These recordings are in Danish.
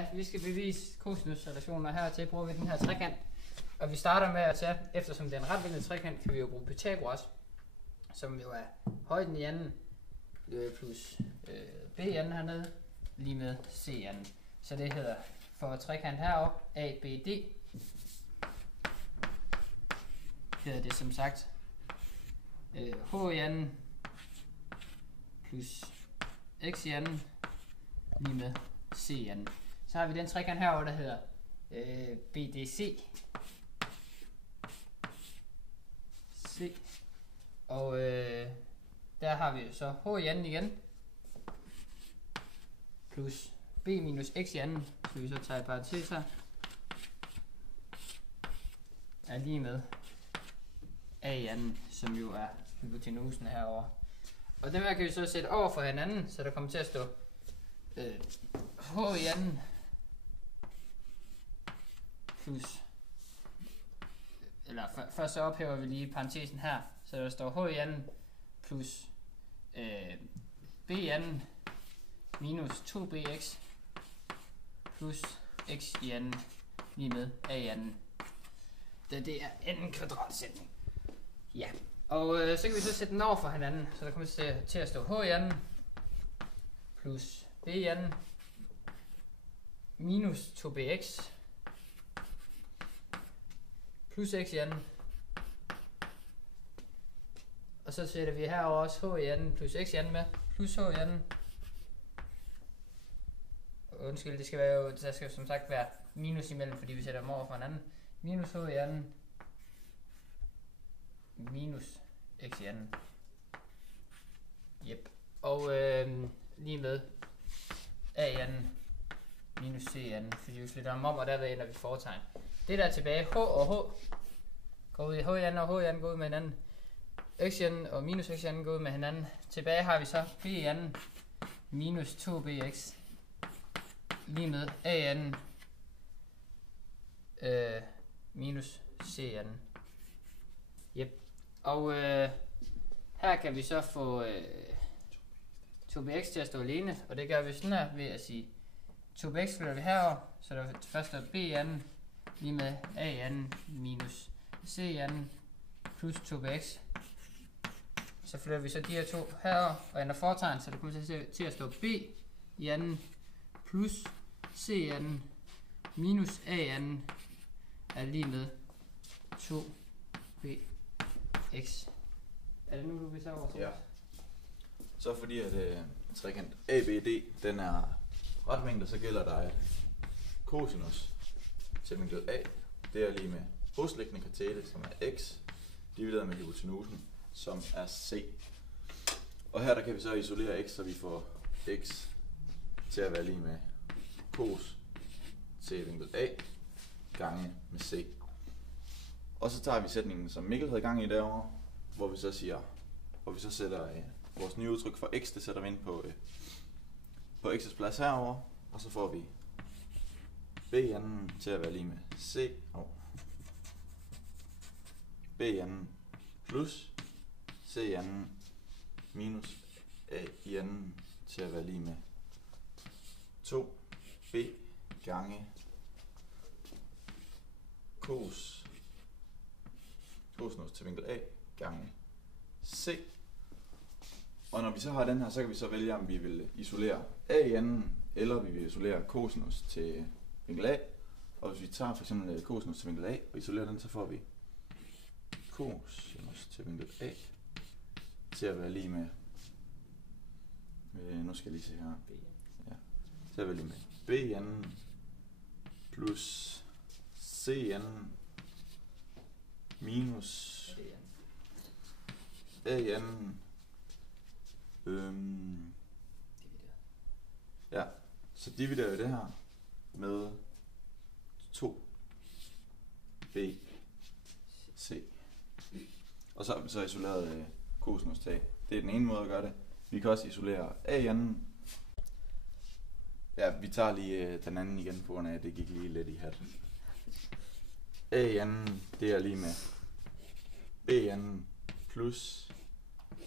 Ja, vi skal bevise kosinusrelationer. Hertil bruger vi den her trekant. Og vi starter med at tage, eftersom det er en retvinklet trekant, kan vi jo bruge Pythagoras, som jo er højden i anden plus b i anden hernede, lige med c i anden. Så det hedder for trekant heroppe, ABD, hedder det som sagt h i anden plus x i anden, lige med c i anden. Så har vi den trekant herovre, der hedder BDC. C. Og der har vi så h i anden igen, plus b minus x i anden, så vi så tager i parentes her, er lige med a i anden, som jo er hypotenusen herovre. Og dem her kan vi så sætte over for hinanden, så der kommer til at stå h i anden plus, eller først så ophæver vi lige parentesen her, så der står h i anden plus b i anden minus 2bx plus x i anden lige med a i anden. Det er en kvadratsætning. Ja, og så kan vi så sætte den over for hinanden, så der kommer til at stå h i anden plus b i anden minus 2bx plus x i anden. Og så sætter vi herover også h i anden plus x i anden med, plus h i anden. Undskyld, det skal være jo, der skal som sagt være minus imellem, fordi vi sætter dem over for hinanden. Minus h i anden minus x i anden. Yep. Og lige med a i anden minus c i anden, fordi vi flytter dem om, og derved ender vi fortegn. Det der er tilbage, h og h går ud i h i anden, og h i anden går ud med hinanden. X i anden og minus x i anden går ud med hinanden. Tilbage har vi så b i anden minus 2bx lige med a i anden minus c i anden. Yep. Og her kan vi så få 2bx til at stå alene, og det gør vi sådan her ved at sige 2bx flytter vi herover, så der først er b i anden lige med a i anden minus c i anden plus 2bx. Så flytter vi så de her to herover og ændrer fortegn, så det kommer til at stå b i anden plus c i anden minus a i anden er lige med 2bx. Er det nu, du vil tage over til? Ja. Så fordi at trekant ABD, den er retvinklet, så gælder der at cosinus til vinklet A, det er lige med hosliggende katete, som er x, divideret med hypotenusen, som er c. Og her der kan vi så isolere x, så vi får x til at være lige med cos til vinklet A gange med c. Og så tager vi sætningen, som Mikkel havde gang i derovre, hvor vi så siger, hvor vi så sætter vores nye udtryk for x, det sætter vi ind på x's plads herover, og så får vi b i anden til at være lige med c, b i anden plus c i anden minus a i anden til at være lige med 2b gange cosinus til vinkel A gange C. Og når vi så har den her, så kan vi så vælge, om vi vil isolere A i anden, eller vi vil isolere cosinus til vinkel A. Og hvis vi tager for eksempel cosinus til vinkel A og isolerer den, så får vi cosinus til vinkel A til at være lige med, nu skal jeg lige se her, ja, til at være lige med B i anden plus C i anden minus A i anden. Ja, så dividerer vi det her med 2b c. Og så har vi så isoleret cosinus til A. Det er den ene måde at gøre det. Vi kan også isolere A i anden. Ja, vi tager lige den anden igen, på grund af at det gik lige lidt i hat. A i anden, det er lige med B i anden plus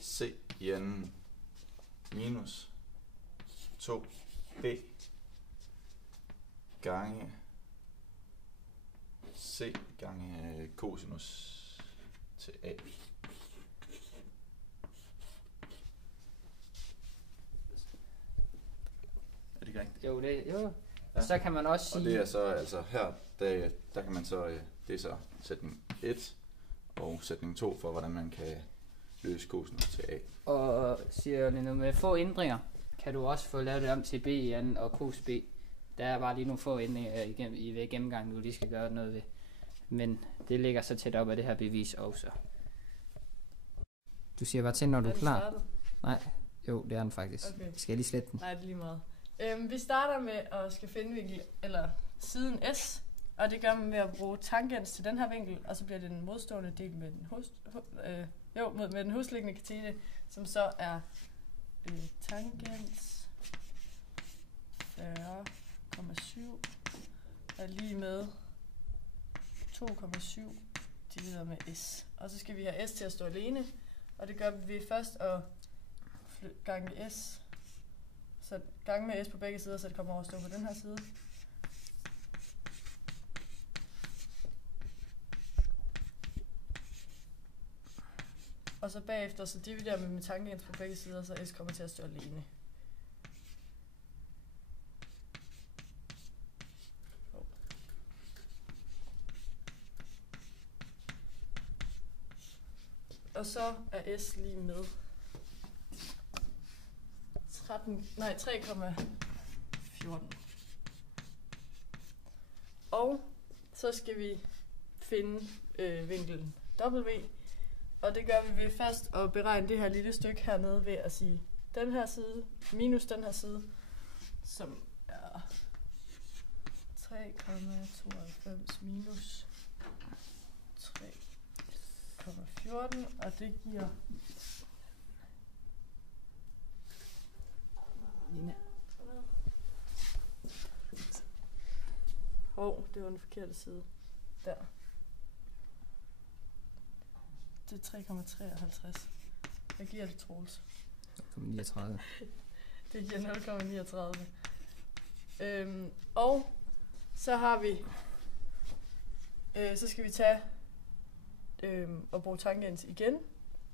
C i anden minus 2b gange C gange cosinus til A. Er det ikke rigtigt? Jo, Ja. Så kan man også sige... Og det er så altså her, der kan man så, det er så sætning 1 og sætning 2 for, hvordan man kan løse cosinus til A. Og siger Lino, med få ændringer kan du også få lavet det om til B i anden og cos B. Der er bare lige nogle få ændringer i gennemgangen, du lige skal gøre noget ved. Men det ligger så tæt op af det her bevis også. Du siger bare til, når du er klar. Startet? Nej, jo, det er den faktisk. Okay. Skal jeg lige slette den? Nej, det er lige meget. Vi starter med at skal finde vinkel, eller siden S, og det gør man ved at bruge tangens til den her vinkel, og så bliver det den modstående del med den med den husliggende katete, som så er tangens 40,7 er lige med 2,7 divideret med S. Og så skal vi have S til at stå alene, og det gør vi ved først at gange S. Så gange med S på begge sider, så det kommer over at stå på den her side. Og så bagefter, så dividerer vi med tangens på begge sider, så S kommer til at stå alene. Og så er S lige med 3,14. Og så skal vi finde vinklen W. Og det gør vi ved først at beregne det her lille stykke hernede ved at sige den her side minus den her side, som er 3,92 minus 3,14, og det giver det var den forkerte side. Der. Det er 3,53. Hvad giver det, Troels? 39. Det giver 0,39. Og så har vi så skal vi tage og bruge tangens igen,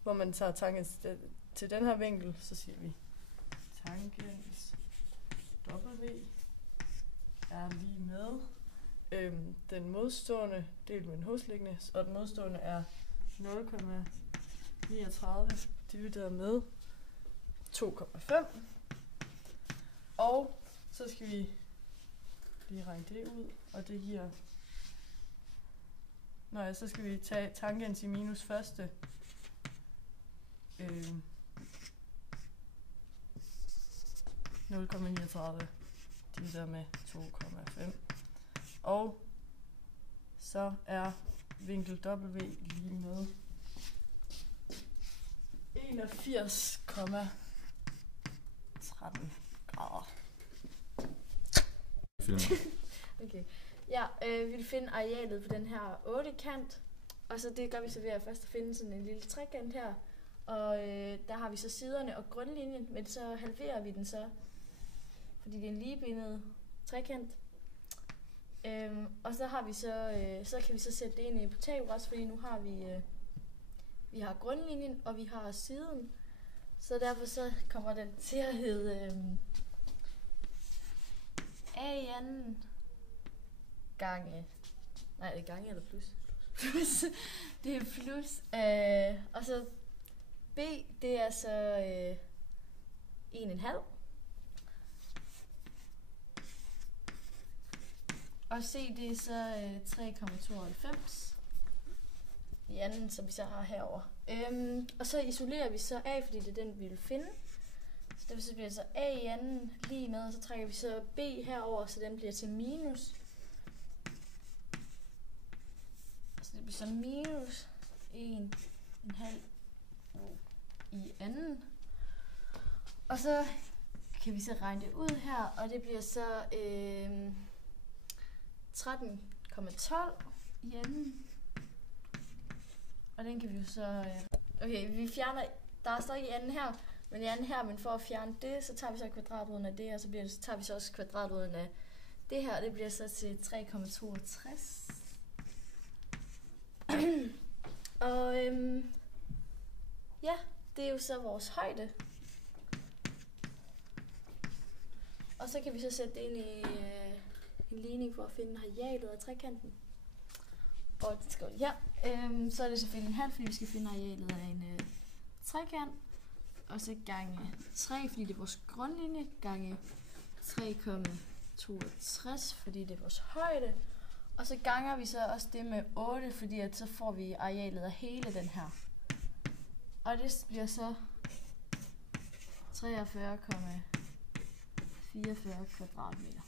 hvor man tager tangens til den her vinkel, så siger vi tangens W er lige med den modstående del med den husliggende, og den modstående er 0,39 divideret med 2,5. Og så skal vi lige regne det ud, og det giver... så skal vi tage tangens i minus første. 0,39 divideret med 2,5. Og så er vinkel W lige med 81,13 grader. Okay. Ja, vi vil finde arealet på den her 8-kant, og så det gør vi så ved at først finde sådan en lille trekant her, og der har vi så siderne og grundlinjen, men så halverer vi den så, fordi det er en ligebindet trekant. Og så har vi så kan vi så sætte det ind i Pythagoras, fordi nu har vi har grundlinjen, og vi har siden, så derfor så kommer den til at hedde A i anden gange. Nej, det er gange eller plus? Plus. Det er plus. Og så B, det er så 1,5. Og C, det er så 3,92 i anden, som vi så har herover. Og så isolerer vi så A, fordi det er den, vi vil finde. Så derfor så bliver det så A i anden lige med, og så trækker vi så B herover, så den bliver til minus. Så det bliver så minus 1,5 i anden. Og så kan vi så regne det ud her, og det bliver så 13,12 i anden. Og den kan vi jo så... Okay, vi fjerner... Der er stadig i anden her, men i anden her, men for at fjerne det, så tager vi så kvadratroden af det, og så tager vi så også kvadratroden af Det her, det bliver så til 3,62. Og ja, det er jo så vores højde. Og så kan vi så sætte det ind i en ligning for at finde arealet af trekanten. Og det skal her. Så er det selvfølgelig en halv, fordi vi skal finde arealet af en trekant. Og så gange 3, fordi det er vores grundlinje, gange 3,62, fordi det er vores højde. Og så ganger vi så også det med 8, fordi at så får vi arealet af hele den her. Og det bliver så 43,44 kvadratmeter.